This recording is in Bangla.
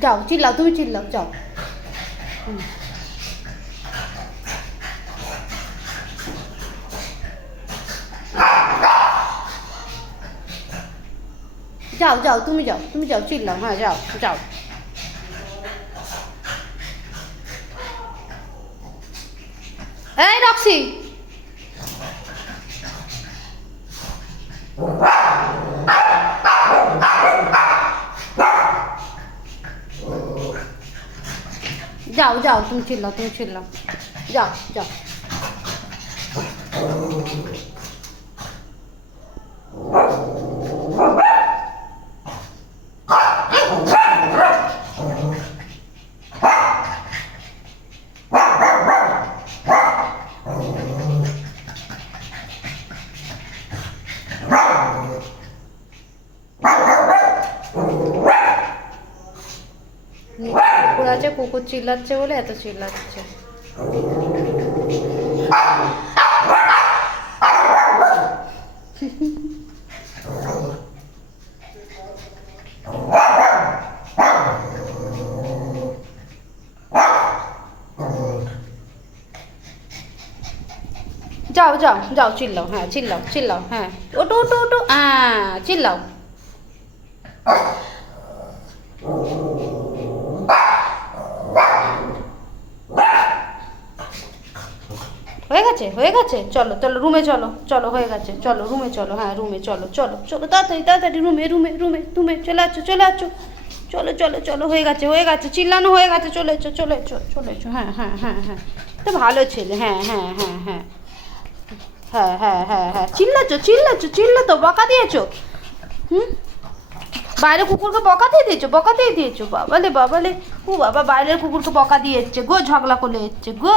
যাও চিল্লাও, তুমি চিল্লাও, যাও। যাও যাও, তুমি যাও, তুমি যাও, চিল্লাও, হ্যাঁ যাও যাও। এই রক্সি, যাও যাও, তুমি চিল্লাও, তুমি চিল্লাও, যাও যাও। কুকুর আছে, কুকুর চিল্লাচ্ছে বলে এত চিল্লাচ্ছে। যাও যাও যাও, চিল্লাও, হ্যাঁ চিল্লাও, চিল্লাও, হ্যাঁ ওটো ওটো ওটো, হ্যাঁ চিল্লাও। হয়ে গেছে, হয়ে গেছে, চলো চলো রুমে চলো, চলো হয়ে গেছে, চলো রুমে চলো, হ্যাঁ রুমে চলো, চলো চলো তাড়াতাড়ি তাড়াতাড়ি, রুমে রুমে রুমে রুমে চলে আছো, চলে আছো, চলো চলো চলো, হয়ে গেছে, হয়ে গেছে, চিল্লানো হয়ে গেছে, চলে এসো, চলে এসো, চলে এসো, হ্যাঁ হ্যাঁ হ্যাঁ হ্যাঁ, তো ভালো ছেলে, হ্যাঁ হ্যাঁ হ্যাঁ হ্যাঁ হ্যাঁ হ্যাঁ হ্যাঁ হ্যাঁ, চিল্লাচ্ছো চিল্লাচ্ছো, চিল্লাতো, বকা দিয়েছো। হুম, বাইরে কুকুরকে বকা দিয়ে দিয়েছো, বকা দিয়ে দিয়েছো, বাবালে বাবালে, ও বাবা বাইরের কুকুরকে বকা দিয়ে এসছে গো, ঝগড়া করে এসছে গো।